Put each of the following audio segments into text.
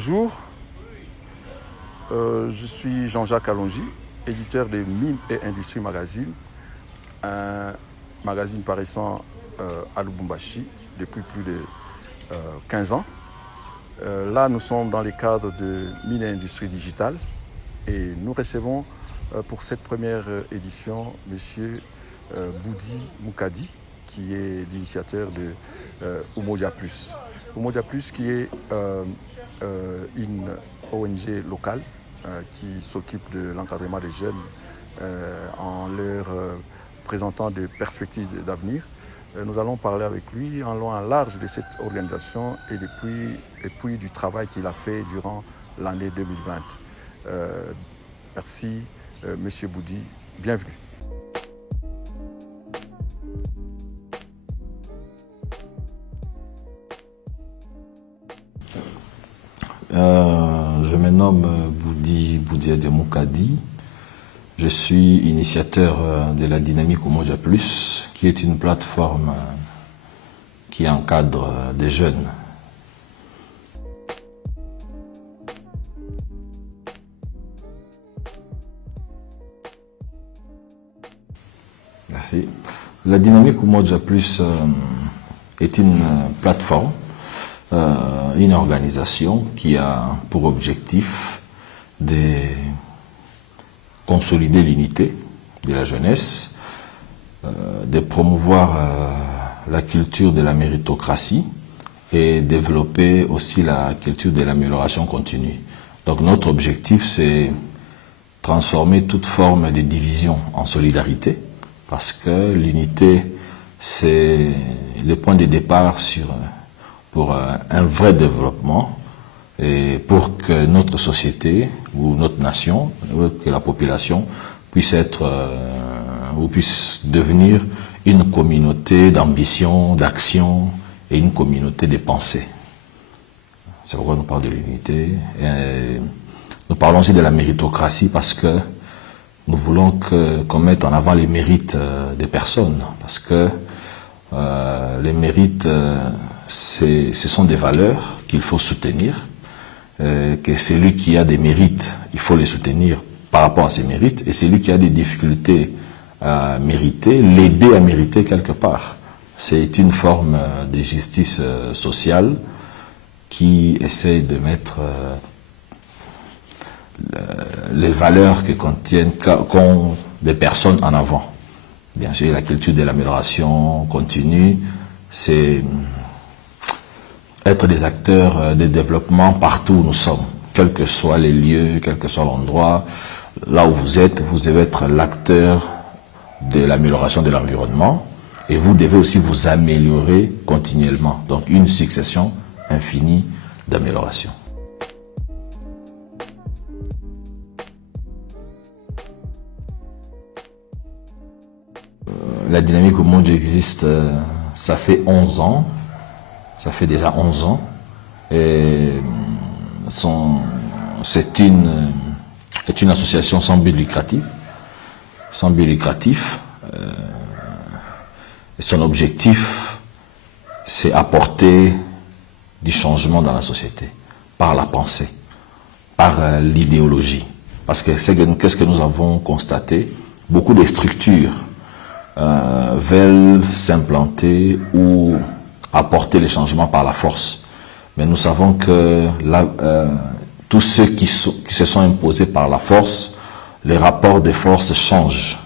Bonjour, je suis Jean-Jacques Alongi, éditeur de Mines et Industries Magazine, un magazine paraissant à Lubumbashi depuis plus de 15 ans. Là, nous sommes dans le cadre de Mines et Industries Digitales et nous recevons pour cette première édition M. Boudi Moukadi, qui est l'initiateur de Umoja Plus. Umoja Plus qui est une ONG locale qui s'occupe de l'encadrement des jeunes en leur présentant des perspectives d'avenir. Nous allons parler avec lui en long et en large de cette organisation et puis du travail qu'il a fait durant l'année 2020. Merci, Monsieur Boudi. Bienvenue. Je me nomme Boudi Moukadi. Je suis initiateur de la dynamique Umoja Plus, qui est une plateforme qui encadre des jeunes. Merci. La dynamique Umoja Plus est une plateforme, une organisation qui a pour objectif de consolider l'unité de la jeunesse, de promouvoir la culture de la méritocratie et développer aussi la culture de l'amélioration continue. Donc notre objectif, c'est transformer toute forme de division en solidarité, parce que l'unité, c'est le point de départ pour un vrai développement et pour que notre société ou notre nation, que la population puisse être ou puisse devenir une communauté d'ambition, d'action et une communauté de pensée. C'est pourquoi nous parlons de l'unité. Nous parlons aussi de la méritocratie parce que nous voulons qu'on mette en avant les mérites des personnes, parce que les mérites, ce sont des valeurs qu'il faut soutenir, que celui qui a des mérites, il faut les soutenir par rapport à ses mérites, et celui qui a des difficultés à mériter, l'aider à mériter quelque part. C'est une forme de justice sociale qui essaye de mettre les valeurs qu'ont des personnes en avant. Bien sûr, la culture de l'amélioration continue, c'est être des acteurs de développement partout où nous sommes, quels que soient les lieux, quel que soit l'endroit, là où vous devez être l'acteur de l'amélioration de l'environnement et vous devez aussi vous améliorer continuellement. Donc une succession infinie d'amélioration. La dynamique au monde existe, ça fait 11 ans. Ça fait déjà 11 ans. Et c'est une association sans but lucratif. Sans but lucratif. Et son objectif, c'est apporter du changement dans la société, par la pensée, par l'idéologie. Parce que qu'est-ce que nous avons constaté? Beaucoup de structures veulent s'implanter ou apporter les changements par la force. Mais nous savons que tous ceux qui se sont imposés par la force, les rapports de force changent.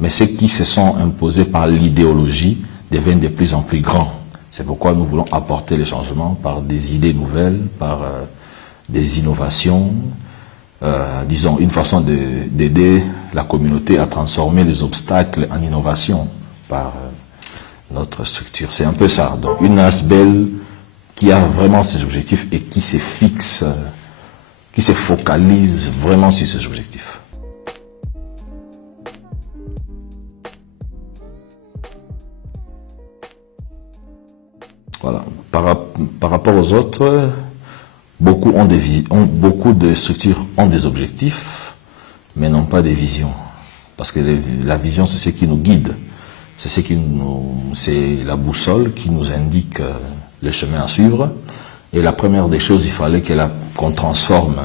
Mais ceux qui se sont imposés par l'idéologie deviennent de plus en plus grands. C'est pourquoi nous voulons apporter les changements par des idées nouvelles, par des innovations, disons une façon d'aider la communauté à transformer les obstacles en innovation par notre structure. C'est un peu ça. Donc une ASBEL qui a vraiment ses objectifs et qui se fixe, qui se focalise vraiment sur ses objectifs. Voilà. Par rapport aux autres, beaucoup de structures ont des objectifs, mais n'ont pas de vision. Parce que la vision, c'est ce qui nous guide. C'est la boussole qui nous indique le chemin à suivre. Et la première des choses, il fallait qu'on transforme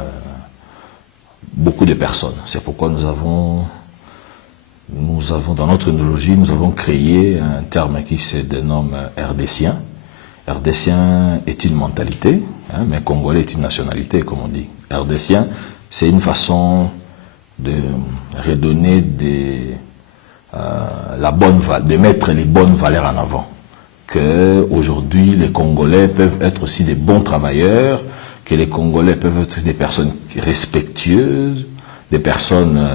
beaucoup de personnes. C'est pourquoi nous avons, dans notre ethnologie, nous avons créé un terme qui se dénomme RDCien. RDCien est une mentalité, hein, mais Congolais est une nationalité, comme on dit. RDCien, c'est une façon de redonner de mettre les bonnes valeurs en avant. Que aujourd'hui les Congolais peuvent être aussi des bons travailleurs, que les Congolais peuvent être des personnes respectueuses, des personnes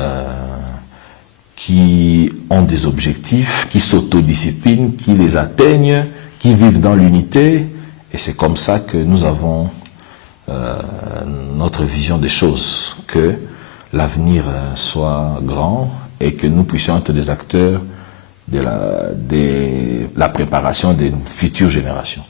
qui ont des objectifs, qui s'autodisciplinent, qui les atteignent, qui vivent dans l'unité. Et c'est comme ça que nous avons notre vision des choses, que l'avenir soit grand et que nous puissions être des acteurs de la préparation des futures générations.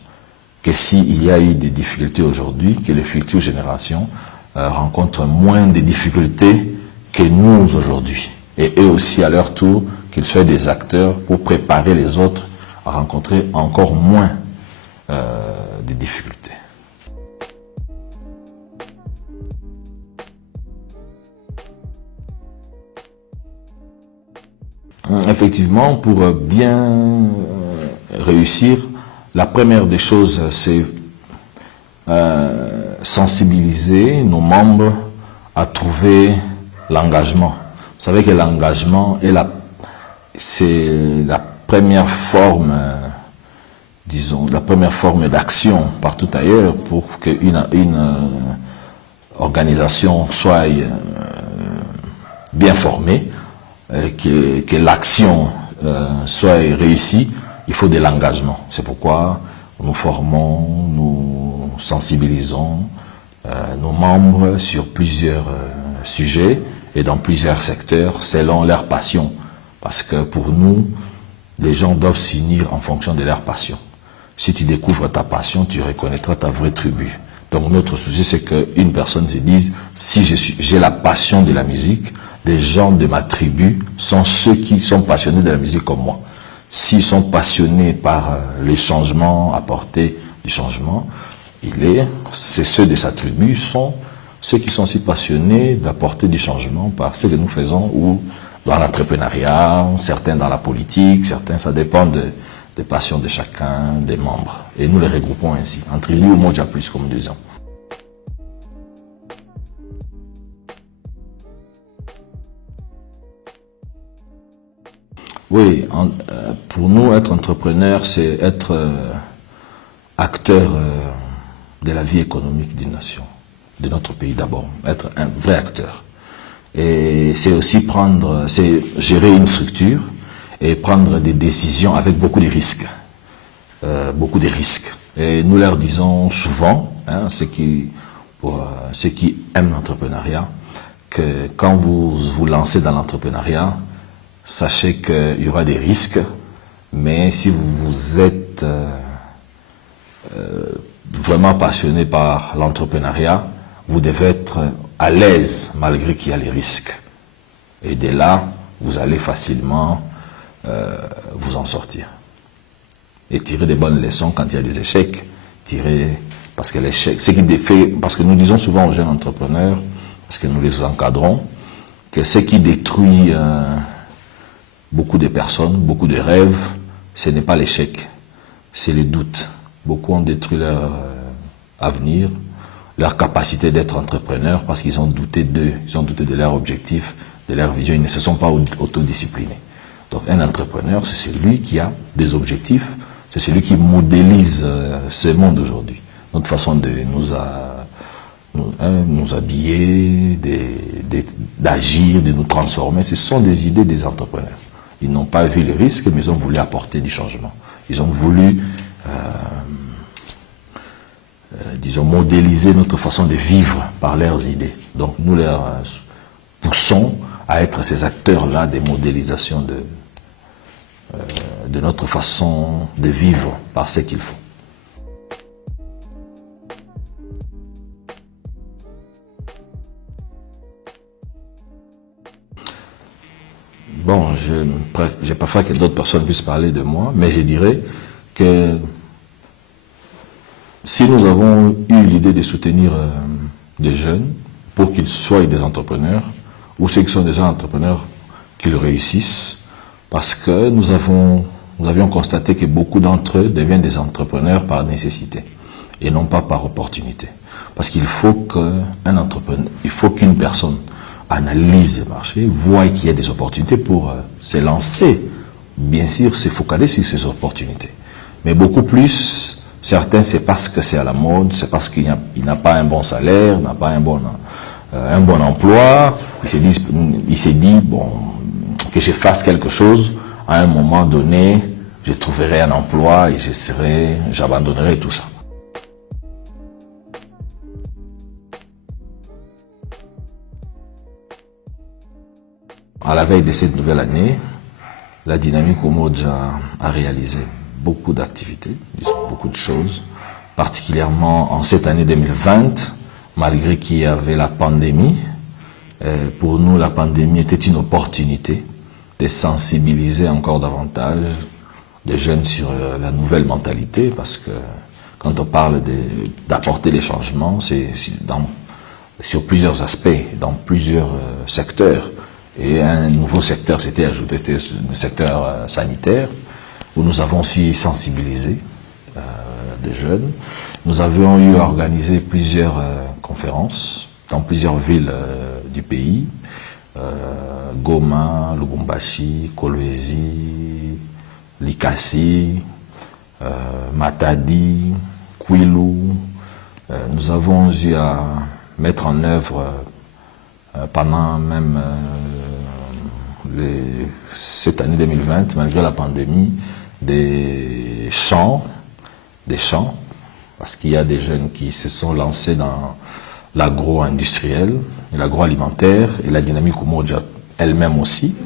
Que s'il y a eu des difficultés aujourd'hui, que les futures générations rencontrent moins de difficultés que nous aujourd'hui. Et eux aussi, à leur tour, qu'ils soient des acteurs pour préparer les autres à rencontrer encore moins de difficultés. Effectivement, pour bien réussir, la première des choses, c'est sensibiliser nos membres à trouver l'engagement. Vous savez que l'engagement c'est la première forme, la première forme d'action partout ailleurs pour qu'une organisation soit bien formée. Que l'action soit réussie, il faut de l'engagement. C'est pourquoi nous formons, nous sensibilisons nos membres sur plusieurs sujets et dans plusieurs secteurs selon leur passion. Parce que pour nous, les gens doivent s'unir en fonction de leur passion. Si tu découvres ta passion, tu reconnaîtras ta vraie tribu. Donc notre sujet, c'est qu'une personne se dise, si j'ai la passion de la musique, les gens de ma tribu sont ceux qui sont passionnés de la musique comme moi. S'ils sont passionnés par les changements, apporter du changement, c'est ceux de sa tribu sont ceux qui sont aussi passionnés d'apporter du changement par ce que nous faisons, ou dans l'entrepreneuriat, certains dans la politique, certains, ça dépend des passions de chacun des membres. Et nous les regroupons ainsi, entre lui ou Moja plus, comme nous disons. Oui, pour nous, être entrepreneur, c'est être acteur de la vie économique d'une nation, de notre pays d'abord, être un vrai acteur. Et c'est aussi gérer une structure et prendre des décisions avec beaucoup de risques. Beaucoup de risques. Et nous leur disons souvent, pour ceux qui aiment l'entrepreneuriat, que quand vous vous lancez dans l'entrepreneuriat, sachez qu'il y aura des risques, mais si vous êtes vraiment passionné par l'entrepreneuriat, vous devez être à l'aise malgré qu'il y a les risques. Et dès là, vous allez facilement vous en sortir. Et tirer des bonnes leçons quand il y a des échecs. Parce que l'échec, parce que nous disons souvent aux jeunes entrepreneurs, parce que nous les encadrons, que ce qui détruit beaucoup de personnes, beaucoup de rêves, ce n'est pas l'échec, c'est les doutes. Beaucoup ont détruit leur avenir, leur capacité d'être entrepreneurs parce qu'ils ont douté d'eux, ils ont douté de leur objectif, de leur vision, ils ne se sont pas autodisciplinés. Donc un entrepreneur, c'est celui qui a des objectifs, c'est celui qui modélise ce monde aujourd'hui. Notre façon de nous habiller, d'agir, de nous transformer, ce sont des idées des entrepreneurs. Ils n'ont pas vu les risques, mais ils ont voulu apporter du changement. Ils ont voulu, disons, modéliser notre façon de vivre par leurs idées. Donc nous les poussons à être ces acteurs-là des modélisations de notre façon de vivre par ce qu'ils font. Bon, je préfère que d'autres personnes puissent parler de moi, mais je dirais que si nous avons eu l'idée de soutenir des jeunes pour qu'ils soient des entrepreneurs, ou ceux qui sont déjà entrepreneurs, qu'ils réussissent, parce que nous avions constaté que beaucoup d'entre eux deviennent des entrepreneurs par nécessité et non pas par opportunité. Parce qu'il faut qu'un entrepreneur, il faut qu'une personne analyse le marché, voit qu'il y a des opportunités pour se lancer, bien sûr, se focaliser sur ces opportunités. Mais beaucoup plus, certains, c'est parce que c'est à la mode, c'est parce qu'il n'a pas un bon salaire, n'a pas un bon emploi. Il s'est dit, bon, que je fasse quelque chose, à un moment donné, je trouverai un emploi et j'abandonnerai tout ça. À la veille de cette nouvelle année, la Dynamique Umoja a réalisé beaucoup d'activités, beaucoup de choses, particulièrement en cette année 2020, malgré qu'il y avait la pandémie. Pour nous, la pandémie était une opportunité de sensibiliser encore davantage les jeunes sur la nouvelle mentalité, parce que quand on parle d'apporter des changements, c'est sur plusieurs aspects, dans plusieurs secteurs. Et un nouveau secteur s'était ajouté, c'était le secteur sanitaire, où nous avons aussi sensibilisé des jeunes. Nous avions eu à organiser plusieurs conférences dans plusieurs villes du pays, Goma, Lubumbashi, Kolwezi, Likasi, Matadi, Kwilu. Nous avons eu à mettre en œuvre pendant même cette année 2020, malgré la pandémie, des champs, parce qu'il y a des jeunes qui se sont lancés dans l'agro-industriel, l'agroalimentaire et la Dynamique Umoja elle-même aussi.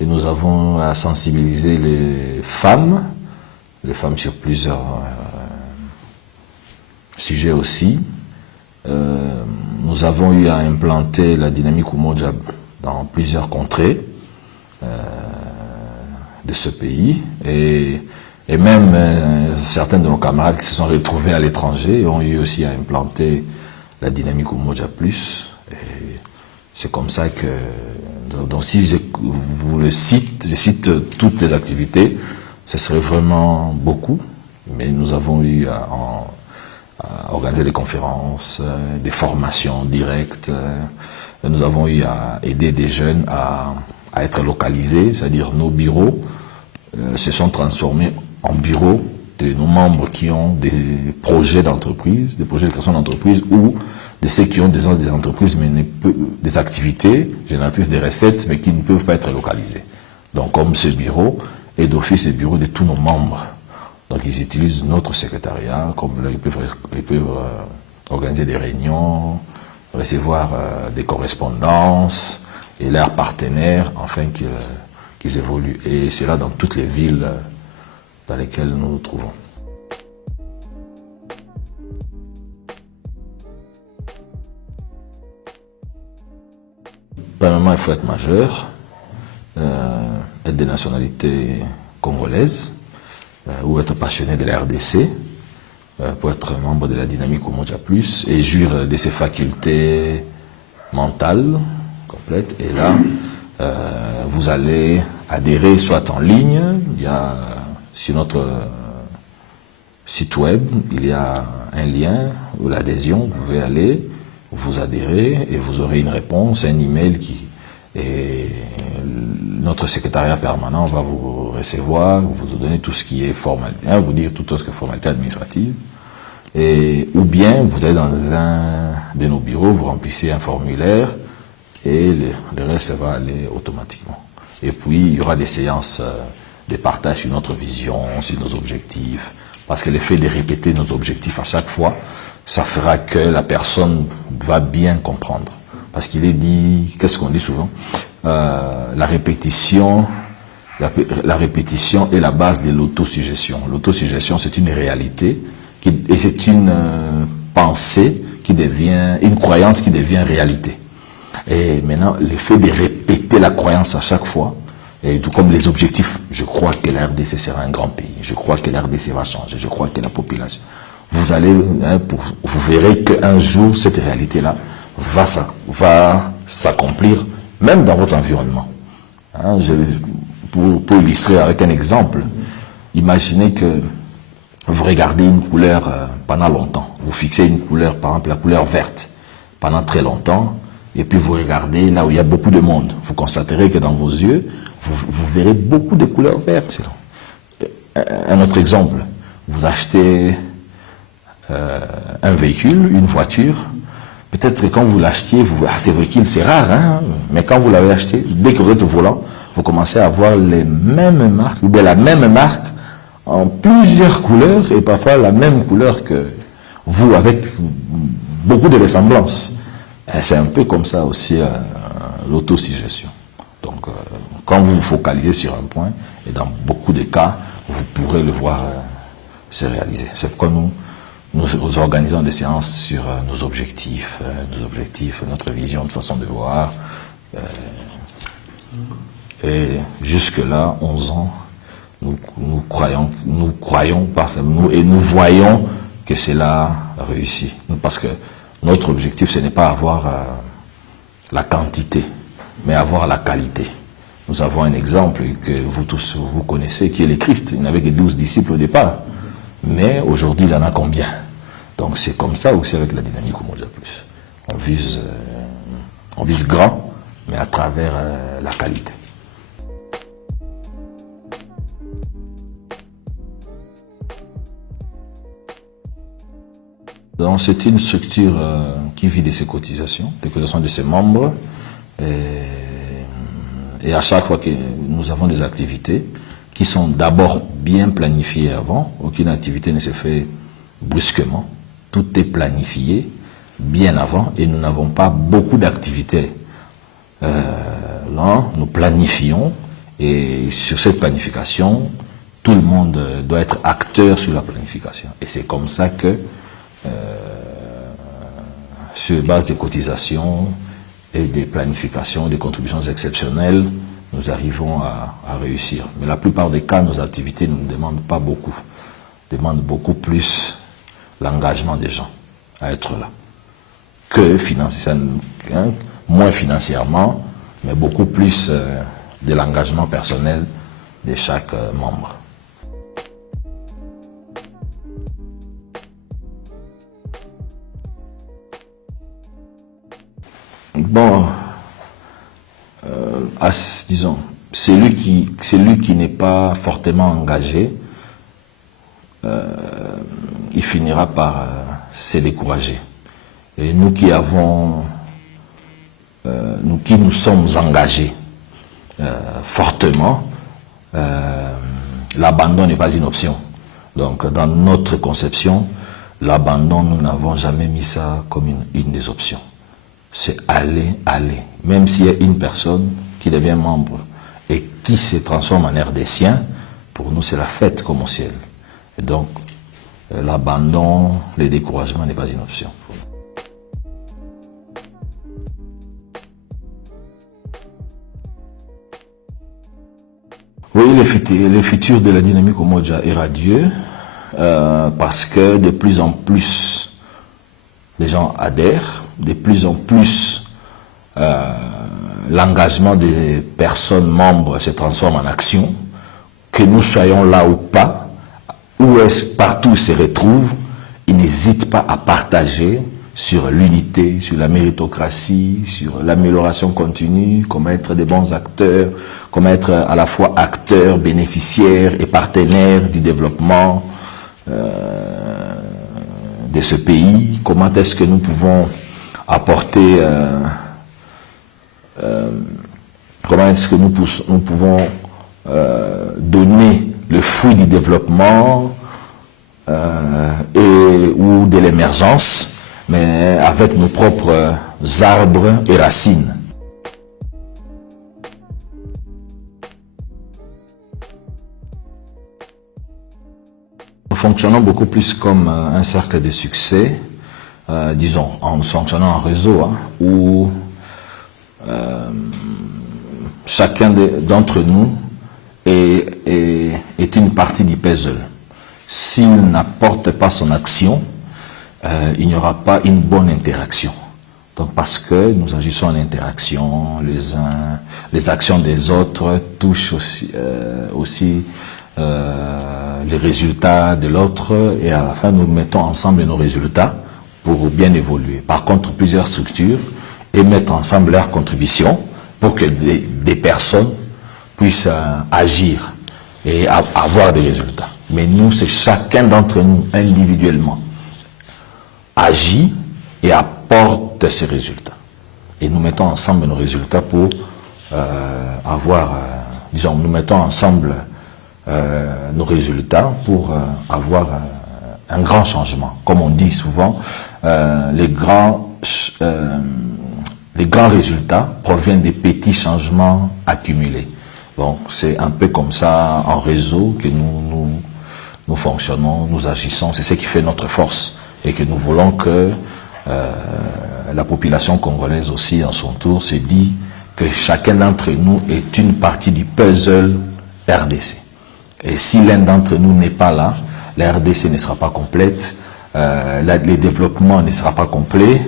Et nous avons à sensibiliser les femmes sur plusieurs sujets aussi. Nous avons eu à implanter la Dynamique Umoja dans plusieurs contrées de ce pays. Et même certains de nos camarades qui se sont retrouvés à l'étranger ont eu aussi à implanter la Dynamique Umoja Plus. Et c'est comme ça que... Donc si je cite toutes les activités, ce serait vraiment beaucoup. Mais nous avons eu à organiser des conférences, des formations directes. Nous avons eu à aider des jeunes à être localisés, c'est-à-dire nos bureaux se sont transformés en bureaux de nos membres qui ont des projets d'entreprise, des projets de création d'entreprise, ou de ceux qui ont des entreprises, mais des activités génératrices de recettes, mais qui ne peuvent pas être localisées. Donc comme ce bureau est d'office le bureau de tous nos membres. Donc ils utilisent notre secrétariat, comme là, ils peuvent organiser des réunions, recevoir des correspondances, et leurs partenaires, afin qu'ils évoluent. Et c'est là dans toutes les villes dans lesquelles nous nous trouvons. Premièrement, il faut être majeur, être de nationalité congolaise, ou être passionné de la RDC, pour être membre de la Dynamique Umoja Plus, et jouir de ses facultés mentales complètes. Et là, vous allez adhérer soit en ligne, il y a sur notre site web, il y a un lien ou l'adhésion, vous pouvez aller, vous adhérer et vous aurez une réponse, un email et notre secrétariat permanent va vous recevoir, vous donner tout ce qui est formalité, vous dire tout ce que formalité administrative, ou bien vous allez dans un de nos bureaux, vous remplissez un formulaire et le reste va aller automatiquement. Et puis il y aura des séances de partage sur notre vision, sur nos objectifs, parce que le fait de répéter nos objectifs à chaque fois, ça fera que la personne va bien comprendre. Parce qu'il est dit, qu'est-ce qu'on dit souvent, la répétition est la base de l'autosuggestion. L'autosuggestion, c'est une réalité et c'est une pensée une croyance qui devient réalité. Et maintenant, le fait de répéter la croyance à chaque fois, et tout comme les objectifs, je crois que la RDC sera un grand pays, je crois que la RDC va changer, je crois que la population... vous allez, vous verrez qu'un jour, cette réalité-là va s'accomplir, même dans votre environnement. Hein, pour illustrer avec un exemple, imaginez que vous regardez une couleur pendant longtemps. Vous fixez une couleur, par exemple la couleur verte, pendant très longtemps, et puis vous regardez là où il y a beaucoup de monde. Vous constaterez que dans vos yeux, vous verrez beaucoup de couleurs vertes. Un autre exemple, vous achetez un véhicule, une voiture. Peut-être que quand vous l'achetiez, ce véhicule c'est rare, hein, mais quand vous l'avez acheté, dès que vous êtes au volant, vous commencez à voir les mêmes marques, ou bien la même marque en plusieurs couleurs, et parfois la même couleur que vous, avec beaucoup de ressemblances. C'est un peu comme ça aussi l'autosuggestion. Donc, quand vous vous focalisez sur un point, et dans beaucoup de cas, vous pourrez le voir se réaliser. C'est pourquoi nous organisons des séances sur nos objectifs, notre vision de façon de voir. Et jusque-là, 11 ans, nous croyons et nous voyons que cela réussit. Parce que notre objectif, ce n'est pas avoir la quantité, mais avoir la qualité. Nous avons un exemple que vous tous vous connaissez, qui est le Christ. Il n'avait que 12 disciples au départ. Mais aujourd'hui, il en a combien? Donc c'est comme ça aussi avec la dynamique Umoja Plus. On vise grand, mais à travers la qualité. Donc c'est une structure qui vit de ses cotisations, des cotisations de ses membres. Et à chaque fois que nous avons des activités qui sont d'abord bien planifiées avant, aucune activité ne se fait brusquement, tout est planifié bien avant et nous n'avons pas beaucoup d'activités. Là, nous planifions et sur cette planification, tout le monde doit être acteur sur la planification. Et c'est comme ça que, sur base des cotisations et des planifications, des contributions exceptionnelles, nous arrivons à réussir. Mais la plupart des cas, nos activités ne nous demandent pas beaucoup. Demandent beaucoup plus l'engagement des gens à être là. Que moins financièrement, mais beaucoup plus de l'engagement personnel de chaque membre. Bon, disons, celui qui n'est pas fortement engagé, il finira par se décourager. Et nous qui nous sommes engagés fortement, l'abandon n'est pas une option. Donc dans notre conception, l'abandon, nous n'avons jamais mis ça comme une des options. C'est aller. Même s'il y a une personne qui devient membre et qui se transforme en RDCien, pour nous c'est la fête comme au ciel. Et donc l'abandon, le découragement n'est pas une option. Oui, le futur de la dynamique Umoja est radieux parce que de plus en plus les gens adhèrent, de plus en plus l'engagement des personnes membres se transforme en action, que nous soyons là ou pas, partout où ils se retrouvent, ils n'hésitent pas à partager sur l'unité, sur la méritocratie, sur l'amélioration continue, comment être des bons acteurs, comment être à la fois acteurs, bénéficiaires et partenaires du développement de ce pays, comment est-ce que nous pouvons apporter, comment est-ce que nous pouvons donner le fruit du développement ou de l'émergence, mais avec nos propres arbres et racines. Nous fonctionnons beaucoup plus comme un cercle de succès, disons, en fonctionnant en réseau, où chacun d'entre nous est une partie du puzzle. S'il n'apporte pas son action, il n'y aura pas une bonne interaction. Donc parce que nous agissons en interaction, les actions des autres touchent aussi les résultats de l'autre, et à la fin nous mettons ensemble nos résultats pour bien évoluer. Par contre, plusieurs structures mettent ensemble leurs contributions pour que des personnes puissent agir et avoir des résultats. Mais nous, c'est chacun d'entre nous individuellement agit et apporte ces résultats. Et nous mettons ensemble nos résultats pour nous mettons ensemble nos résultats pour avoir un grand changement. Comme on dit souvent, les grands résultats proviennent des petits changements accumulés. Donc c'est un peu comme ça en réseau que nous fonctionnons, nous agissons. C'est ce qui fait notre force et que nous voulons que la population congolaise aussi, en son tour, se dit que chacun d'entre nous est une partie du puzzle RDC. Et si l'un d'entre nous n'est pas là, la RDC ne sera pas complète, le développement ne sera pas complet,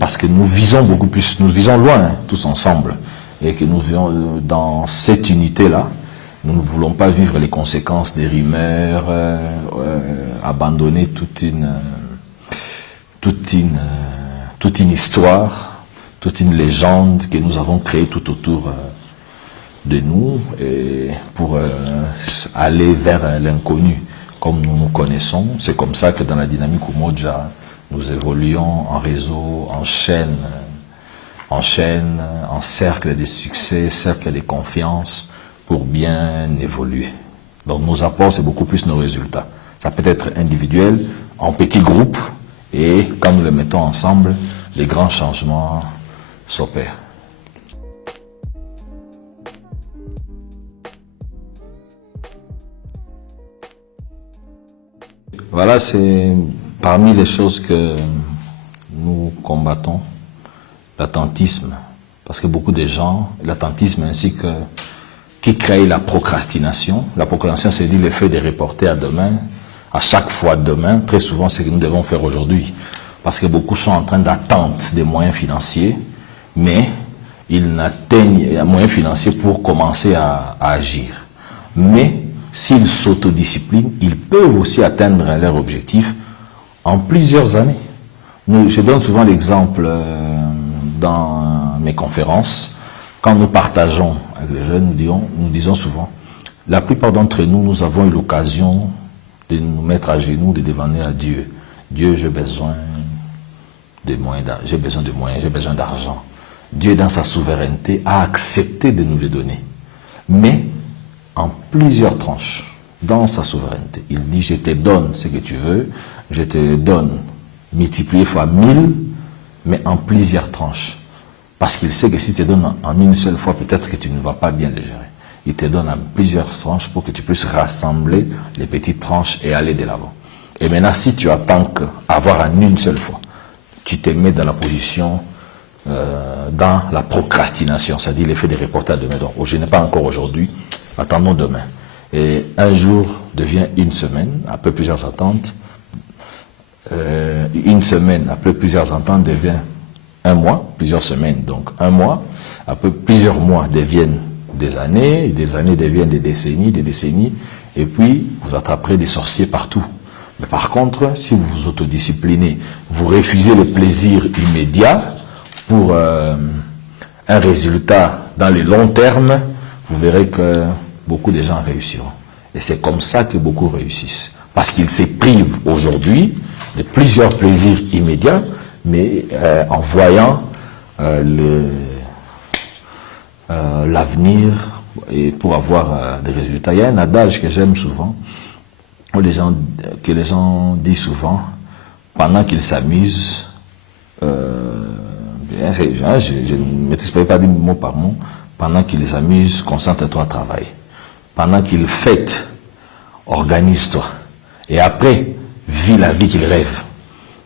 parce que nous visons beaucoup plus, nous visons loin, hein, tous ensemble, et que nous vivons dans cette unité-là. Nous ne voulons pas vivre les conséquences des rumeurs, abandonner toute une histoire, toute une légende que nous avons créée tout autour de nous, et pour aller vers l'inconnu comme nous nous connaissons. C'est comme ça que dans la dynamique Umoja, nous évoluons en réseau, en chaîne, en cercle de succès, cercle de confiance, pour bien évoluer. Donc nos apports, c'est beaucoup plus nos résultats. Ça peut être individuel, en petits groupes, et quand nous les mettons ensemble, les grands changements s'opèrent. Voilà, c'est parmi les choses que nous combattons, l'attentisme. Parce que beaucoup de gens, l'attentisme ainsi que qui crée la procrastination. La procrastination, c'est dire le fait de reporter à demain, à chaque fois demain. Très souvent, c'est ce que nous devons faire aujourd'hui. Parce que beaucoup sont en train d'attendre des moyens financiers, mais ils n'atteignent les moyens financiers pour commencer à agir. Mais s'ils s'autodisciplinent, ils peuvent aussi atteindre leur objectif en plusieurs années. Je donne souvent l'exemple dans mes conférences. Quand nous partageons avec les jeunes, nous disons souvent, la plupart d'entre nous, nous avons eu l'occasion de nous mettre à genoux, de demander à Dieu. Dieu, j'ai besoin de moyens, j'ai besoin de moyens, j'ai besoin d'argent. Dieu, dans sa souveraineté, a accepté de nous les donner. Mais en plusieurs tranches, dans sa souveraineté. Il dit, je te donne ce que tu veux, je te donne multiplié fois 1000, mais en plusieurs tranches. Parce qu'il sait que si tu te donnes en une seule fois, peut-être que tu ne vas pas bien le gérer. Il te donne en plusieurs tranches pour que tu puisses rassembler les petites tranches et aller de l'avant. Et maintenant, si tu attends qu'avoir en une seule fois, tu te mets dans la position, dans la procrastination, c'est-à-dire l'effet de reporter à demain. Donc, je n'ai pas encore aujourd'hui, attendons demain. Et un jour devient une semaine, après plusieurs attentes. Une semaine, après plusieurs attentes, devient un mois, plusieurs semaines, donc un mois. Après plusieurs mois deviennent des années, et des années deviennent des décennies, et puis vous attraperez des sorciers partout. Mais par contre, si vous vous autodisciplinez, vous refusez le plaisir immédiat pour un résultat dans le long terme, vous verrez que beaucoup de gens réussiront. Et c'est comme ça que beaucoup réussissent. Parce qu'ils se privent aujourd'hui de plusieurs plaisirs immédiats, mais en voyant l'avenir et pour avoir des résultats. Il y a un adage que j'aime souvent, que les gens disent souvent, pendant qu'ils s'amusent, je ne maîtrise pas dire mot par mot, pendant qu'ils s'amusent, concentre-toi à travailler. Pendant qu'ils fêtent, organise-toi. Et après, vis la vie qu'ils rêvent.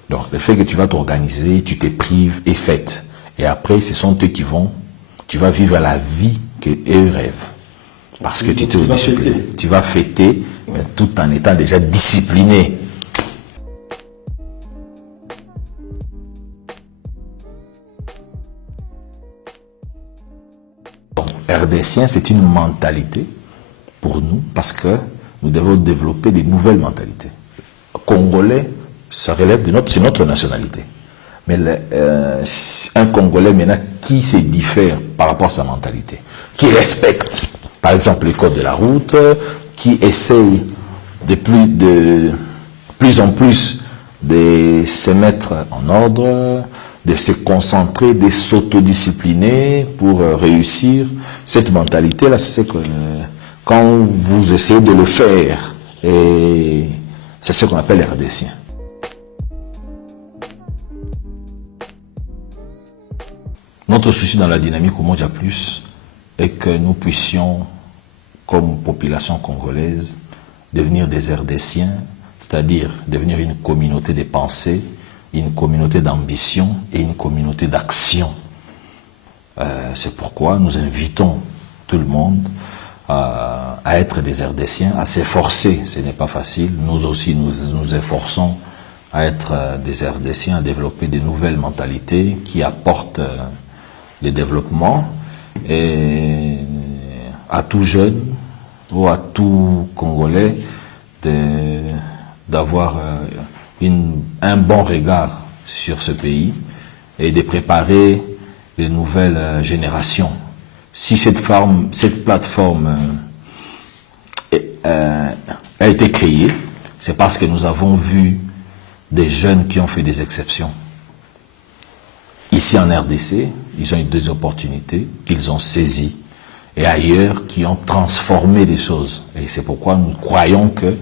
Donc, le fait que tu vas t'organiser, tu te prives et fêtes. Et après, ce sont eux qui vont, tu vas vivre la vie qu'eux rêvent. Parce que tu te disciplines. Tu vas fêter, mais tout en étant déjà discipliné. RDCien, c'est une mentalité pour nous parce que nous devons développer des nouvelles mentalités. Congolais, ça relève de c'est notre nationalité. Mais un Congolais maintenant qui se diffère par rapport à sa mentalité, qui respecte par exemple les codes de la route, qui essaye de plus en plus de se mettre en ordre, de se concentrer, de s'autodiscipliner pour réussir. Cette mentalité-là, c'est que quand vous essayez de le faire, et c'est ce qu'on appelle RDCien. Notre souci dans la dynamique Umoja Plus est que nous puissions, comme population congolaise, devenir des RDCiens, c'est-à-dire devenir une communauté de pensée, une communauté d'ambition et une communauté d'action. C'est pourquoi nous invitons tout le monde à être des RDCiens, à s'efforcer. Ce n'est pas facile. Nous aussi, nous efforçons à être des RDCiens, à développer de nouvelles mentalités qui apportent le développement et à tout jeune ou à tout Congolais d'avoir un bon regard sur ce pays et de préparer les nouvelles générations. Si cette plateforme a été créée, c'est parce que nous avons vu des jeunes qui ont fait des exceptions. Ici en RDC, ils ont eu des opportunités qu'ils ont saisies et ailleurs qui ont transformé des choses. Et c'est pourquoi nous croyons que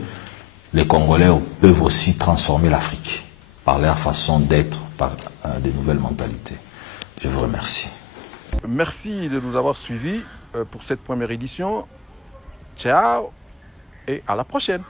les Congolais peuvent aussi transformer l'Afrique par leur façon d'être, par des nouvelles mentalités. Je vous remercie. Merci de nous avoir suivis pour cette première édition. Ciao et à la prochaine.